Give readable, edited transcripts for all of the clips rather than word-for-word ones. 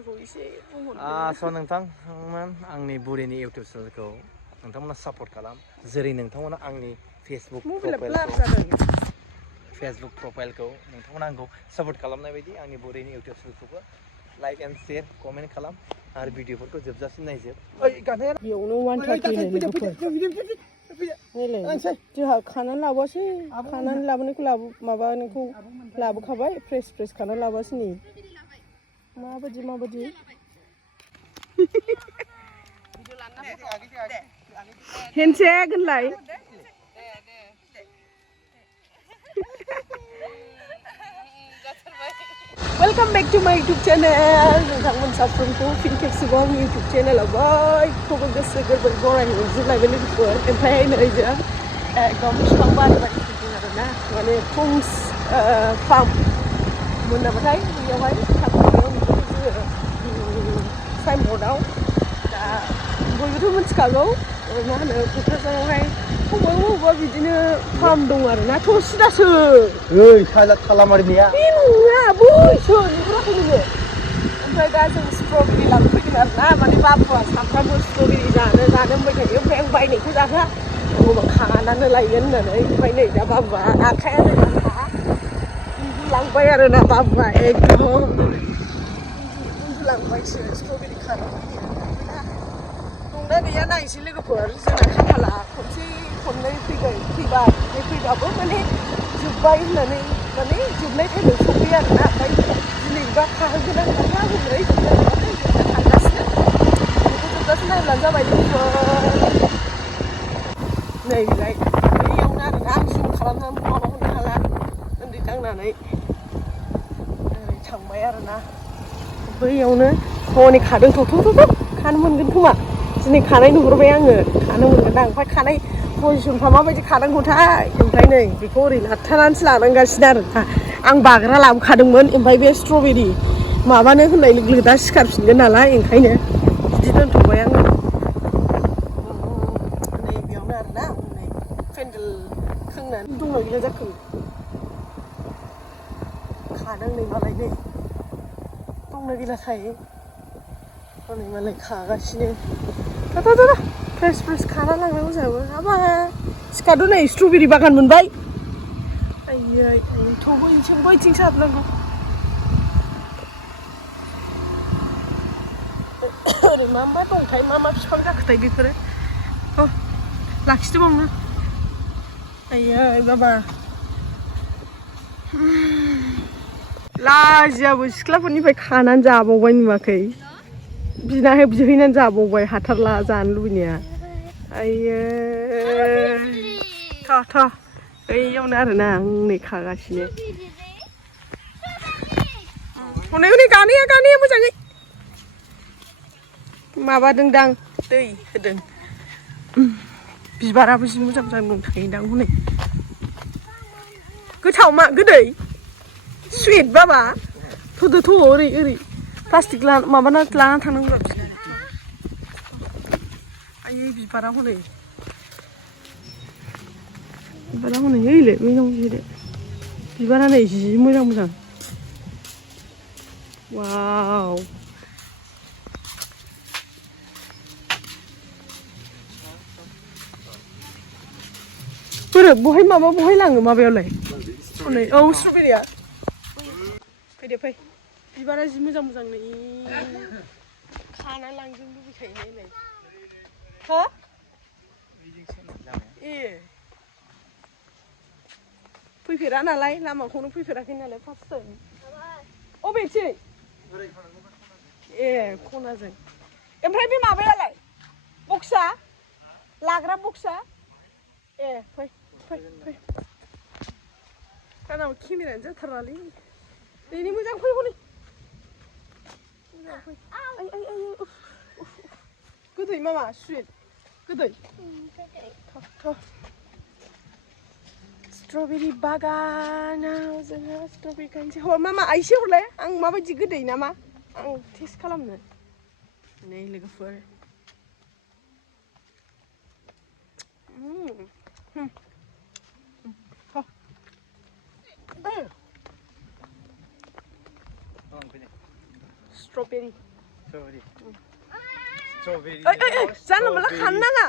चेनेलखौ एसे बुंहरदो स' नोंथांमोन आंनि बुरिनि इउटुब चेनेलखौ नोंथांमोना सापर्ट खालाम जेरै नोंथांमोना आंनि फेसबुक प्रफाइलखौ नोंथांमोना आंखौ सापर्ट खालामनाय बायदि आंनि बुरिनि इउटुब चेनेलखौबो लाइक एन्ड शेयार कमेन्ट खालाम आरो भिडिअफोरखौ जोबजासिम नायजोब बेयावनो 130 लोगोफोर जोंहा खानानै लाबोआसै खानानै लाबोनायखौ माबानायखौ लाबोखाबाय फ्रेस खानानै लाबोआसै नै माबायदि हेनसेक होनलाय वेलकाम बैक टू माय यूट्यूब चैनल नोंथांमोन साफ्रोमखौ फिन खेबसेबाव आंनि यूट्यूब चैनलाव बयखौबो गोसो गोरबोयै बरायनो मोनजोबलायबाय लोगोफोर ओमफ्राय नै जों एकदम बिफां बारि फैदों आरोना माने फुंस फार्म मोनाबाथाय बेयावहाय थांनायाव जोङो साइन बर्डआव दा बयबोथ' मिथिखागौ मा होनो क'क्राझारावहाय बबेबा बिदिनो फार्म दं आरोना थ' सिदासो खालामारिनिया बे नङा बैसो नुहुराखै नोङो ओमफ्राय दा जों स्ट्रबेरि लाबोफैदों आरोना माने बाबुआ सामफ्रामबो स्ट्रबेरि जानो होनबाय थायो ओमफ्राय आं बायनायखौ जाहोआ अबावबा खानानै लायगोन होननानै ओमफ्राय नै दा बाबुआ आखायानो उन्दुलांबाय आरोना बाबुआ एकदम उन्दुलांबायसो स्ट्रबेरि खानो दंना गैया नायनोसै लोगोफोर जोंना खाफाला खनसे खननै फैबाबो माने जोब्बाय होननानै माने जोबनाय टाइमाव सफैयो आरोना ओमफ्राय दिनैबा खाहोगोन आं गाबोनहाय जोबनानै थांगासिनो बेखौ जोबजासिम नायब्लानो जाबाय लोगोफोर नै बेलाय बैयावनो आरोना आं जुम खालामनानै बहाबा हरनो हाला उन्दै दांनानै ओरै थांबाय आरोना बैयावनो हनै खादों थ' खानो मोनगोन खोमा दिनै खानाय नुहुरबाय आङो खानो मोनगोनदां ओमफ्राय खानाय पजिसनफ्रा माबायदि खानांगौथाय ओमफ्राय नै बेखौ ओरै लाबथानानैसो लानांगासिनो आरोना आं बाग्रा लाबोखादोंमोन ओमफ्राय बे स्ट्रबेरि माबानो होननाय लोगो लोगो दा सिखारफिनगोन नालाय ओंखायनो बिदि दोनथ'बाय आङो नै बेयावनो आरोना नै पेन्देल खोंनानै दंना गैला जाखो खादों नै मालाय नै दंना गैलाथाय हनै मालाय खागासिनो फ्रेस खाना लांनांगौ जोहाबो हाबा सिखारदो नै स्ट्रबेरि बागान मोनबाय आयै थ' बैथिंसो हाबनांगौ ओरै मा दंथाय मा बिफां जाखोथाय बेफोरो लाखिदोबावनो आयै बाबा लाजियाबो सिख्लाफोरनिफ्राय खानानै जाबावबाय नुवाखै बिहैनानै जाबावबाय हाथारला जानो लुबैनाया आयै थ' बैयावनो आरोना आं नै खागासिनो हनै गानाया मोजाङै माबादोंदां दै होदों बिबाराबो जि मोजां दंथायोदां हनै गोथाव मा गोदै सुइट बाबा थ'दो ओरै प्लास्टिक माबाना लाना थांनांगौ आयै बिबारा हनै ओइलै मोजां जिदो बिबारा नै जि मोजां वाव बहाय लाङो माबायावलाय हनै स्ट्रबेरिया फैदो फै बिबारा जि मोजां नै खाना लांजोबनो लुबैखायो नै हा ए फैफेरा नालाय लामाखौनो फैफेराखै नालाय फार्स्ट टाइम अबेथिं ए खनाजों ओमफ्राय बे माबायालाय बक्सआ लाग्रा बक्सआ ए फै गानाव केमेरायानो जाथारालै नै मोजां फै हनै मोजां फै गोदै मामा सुइट गोदै थ' स्ट्रबेरि बागानाव जोंहा स्ट्रबेरि गायनोसै मामा एसे हरलाय आं माबायदि गोदै नामा आं टेस्ट खालामनो नै लोगोफोर स्ट्रबेरि Strawberry. जानला मोनला खानो नाङा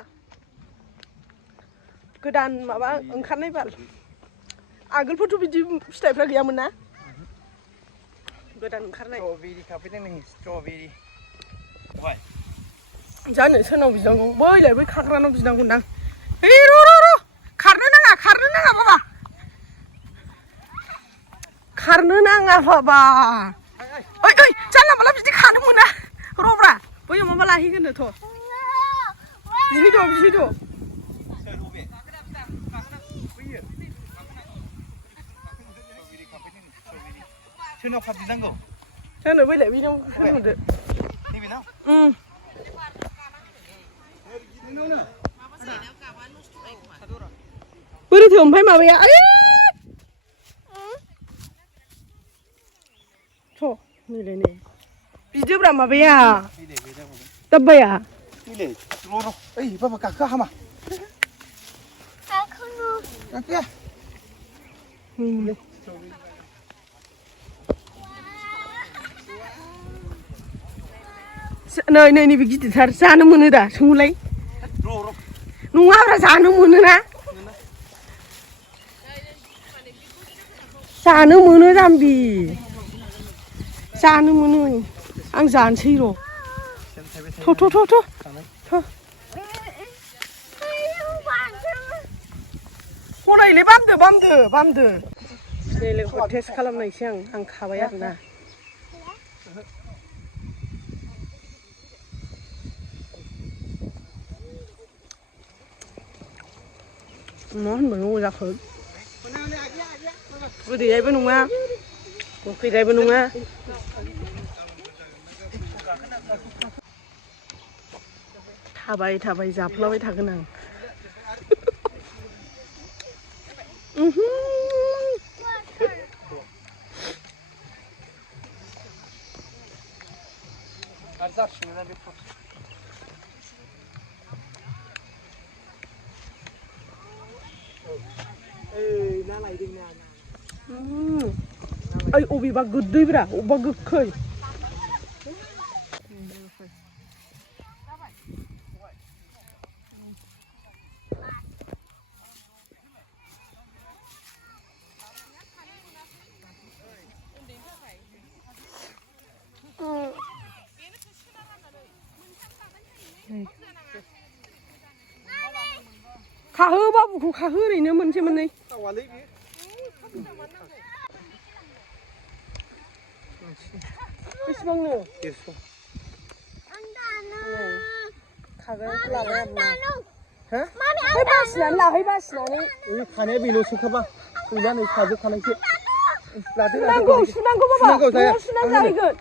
गोदान माबा ओंखारनाय बाल आगोलफोरथ' बिदि फिथाइफ्रा गैयामोन ना गोदान ओंखारनाय Strawberry खाफैदों नों strawberry. Why? जानो सोरनाव बिनांगौ बैलाय बै खाग्रानाव बिनांगौ दां ओइ र' खारनो नाङा बाबा खारनो नाङा बाबा ओइ जानला मोनला बिदि खानो मोना र'ब्रा बैयाव माबा लाहैगोननोथ' बिहैद' सोरनाव खाप बिनांगौ जानो बैलाय बेनाव होनहरदो नैबेनाव बोरैथो ओमफ्राय माबाया थ' नैलाय नै बिदोब्रा माबाया दाब्बाया र' ओइ बाबा गाखो हामा गाखो नै नैबे गिदिरथार जानो मोनो दा सोंलाय र' नङाब्रा जानो मोनो ना जानो मोनो जाम्बि जानो मोनो आं जानोसै र' थ' फरायलै बामदो नै लोगोफोर टेस्ट खालामनायसै आं खाबाय आरोना मा होनबावनांगौ जाखो गोदैहायबो नङा गोखैद्रायबो नङा थाबाय जाफ्लाबाय थागोन आं ओइ अबेबा गोदैब्रा अबेबा गोखै खाहो बाबुखौ खाहो ओरैनो मोनसे मोननै बेसेबांनो खागोनखौ लाबाय आरोना बासिनानै खानाया बेल'सोखाबा गैला नै खाजोबखानायसो सुनांगौ बाबा न'आव सुनानै जाहैगोन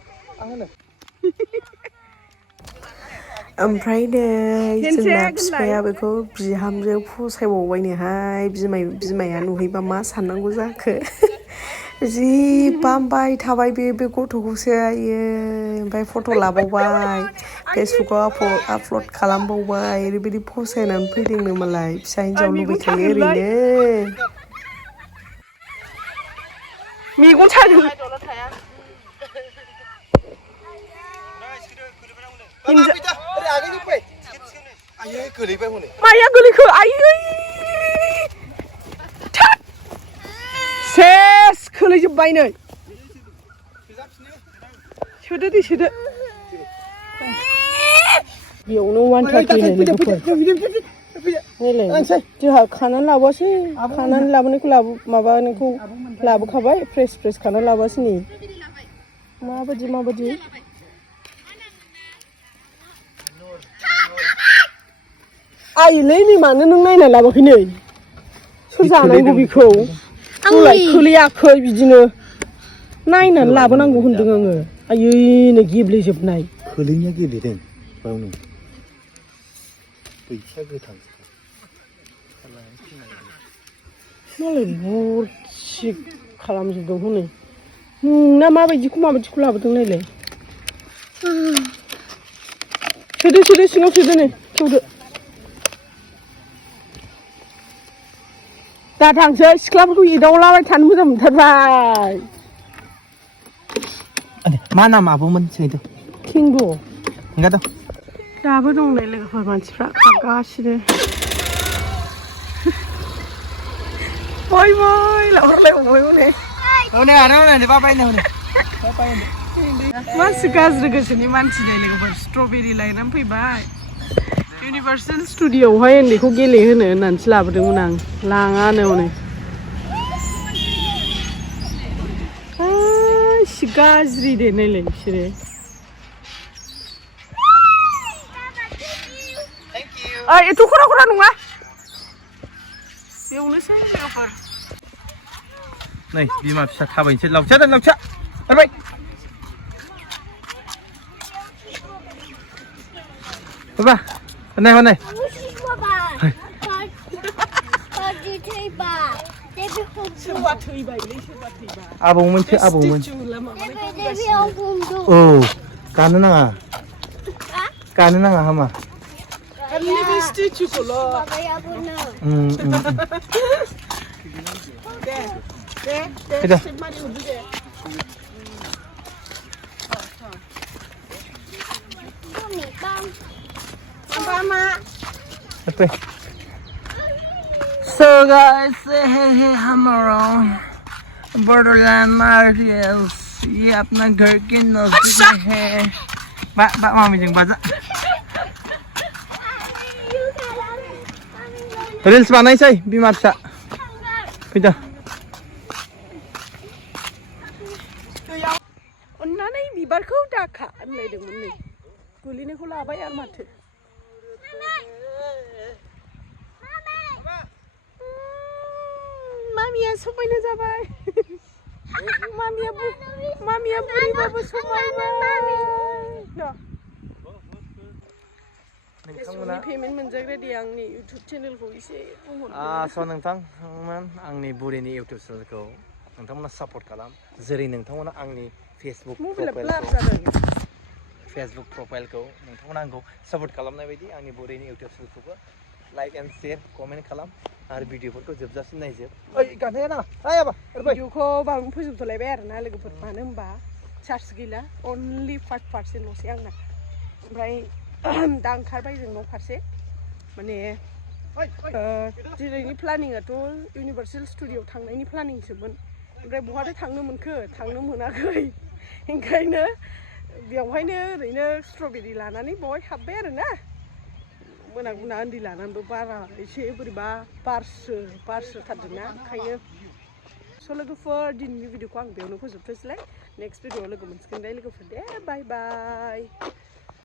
ओमफ्राय नै जोंना बिफाया बेखौ बिहामजो फसायबावबायनोहाय बिमाया नुहैबा मा साननांगौ जाखो जि बामबाय थाबाय बे गथ'खौसो आयो ओमफ्राय फट' लाबावबाय फेसबुकआव आपल'ड खालामबावबाय ओरैबायदि फसायनानै फैदोंनो मालाय फिसा हिन्जाव लुबैखायो ओरैनो मेगन साजों माया गोलैखो आयै सेस खोलैजोब्बाय नै सोदो बेयावनो 1:30 लोगोफोर जोंहा खानानै लाबोनायखौ माबानायखौ लाबोखाबाय फ्रेस खानानै लाबोआसै नै माबायदि आइलै नै मानो नों नायना लाबोखै नै सोर जानांगौ बेखौ आंलाय खोलैयाखै बिदिनो नायनानै लाबोनांगौ होनदों आङो आयैनो गेब्लेजोबनाय खोलैनाया गेलेदों बावनो बैसा गोथां मालाय बरथिक खालामजोबदों हनै नोंना माबायदिखौ लाबोदों नायलाय सोदो सिङाव सोदो नै खेवदो दा थांसै सिख्लाफोरखौ एदावलाबाय थानो मोजां मोनथारबाय मा नाम आब'मोन सोंदों किंग Enggak tuh. दाबो दंलाय लोगोफोर मानसिफ्रा खारगासिनो बय लाहरलायबावबाय हनै Hone ada hone di papain hone. Papain. मानसि गाज्रि गोसोनि मानसि जाय लोगोफोर स्ट्रबेरि लायनानै फैबाय इउनिभार्सेल स्टुडिय'आवहाय उन्दैखौ गेलेहोनो होननानैसो लाबोदोंमोन आं लाङानो हनै इसे गाज्रि दे नायलाय बिसोरो एथ' खरा खरा नङा बेयावनोसै लोगोफोर Nih, Bima bisa tabain sih laukca dan laukca. Baik. Apa? Mana? Abungmun sih abungmun. Oh, kanan nggak? Kanan nggak hama? Living statue kalau. Kita. Apa? So guys, hey हम around borderland markets. ये अपना घर के नजदीक है. Bak mami jeng baca. Reels banai say, Bima bisa. Kita. अन्नानै बिबारखौ दाखा होनलायदोंमोन नै गोलैनायखौ लाबाय आरो माथो मामिया समायना जाबाय मामिया बुरिबाबो समायबाय नोंथांमोना पेमेन्ट मोनजाग्रा दे आंनि इउटिउब चेनेलखौ एसे स' नोंथांमोन आंनि बुरिनि इउटिउब चेनेलखौ नोंथांमोना सापर्ट खालाम जेरै नोंथांमोना आंनि फेसबुक प्रफाइलखौ नोंथांमोना आंखौ सापर्ट खालामनाय बायदि आंनि बुरिनि इउटिउब चेनेलखौबो लाइक एन्ड शेयार कमेन्ट खालाम आरो भिडिअफोरखौ जोबजासिम नायजोब भिडिअखौ बावनो फोजोबथ'लायबाय आरोना लोगोफोर मानो होनबा चार्ज गैला अनलि 5%ल'सै आंना ओमफ्राय दा ओंखारबाय जों न' फारसे माने दिनैनि प्लानिंआथ' इउनिभार्सेल स्टुडिय'आव थांनायनि प्लानिंसोमोन ओमफ्राय बहाथो थांनो मोनखो थांनो मोनाखै ओंखायनो बेवहायनो ओरैनो स्ट्रबेरि लानानै बेवहाय हाबबाय आरोना मोना उन्दै लानानैबो बारा एसे बोरैबा बारसो थारदोंना ओंखायनो स' लोगोफोर दिनैनि भिडिअखौ आं बेयावनो फोजोबथोंसैलाय नेक्स्ट भिडिअआव लोगो मोनसिगोन दे लोगोफोर दे बाय बाय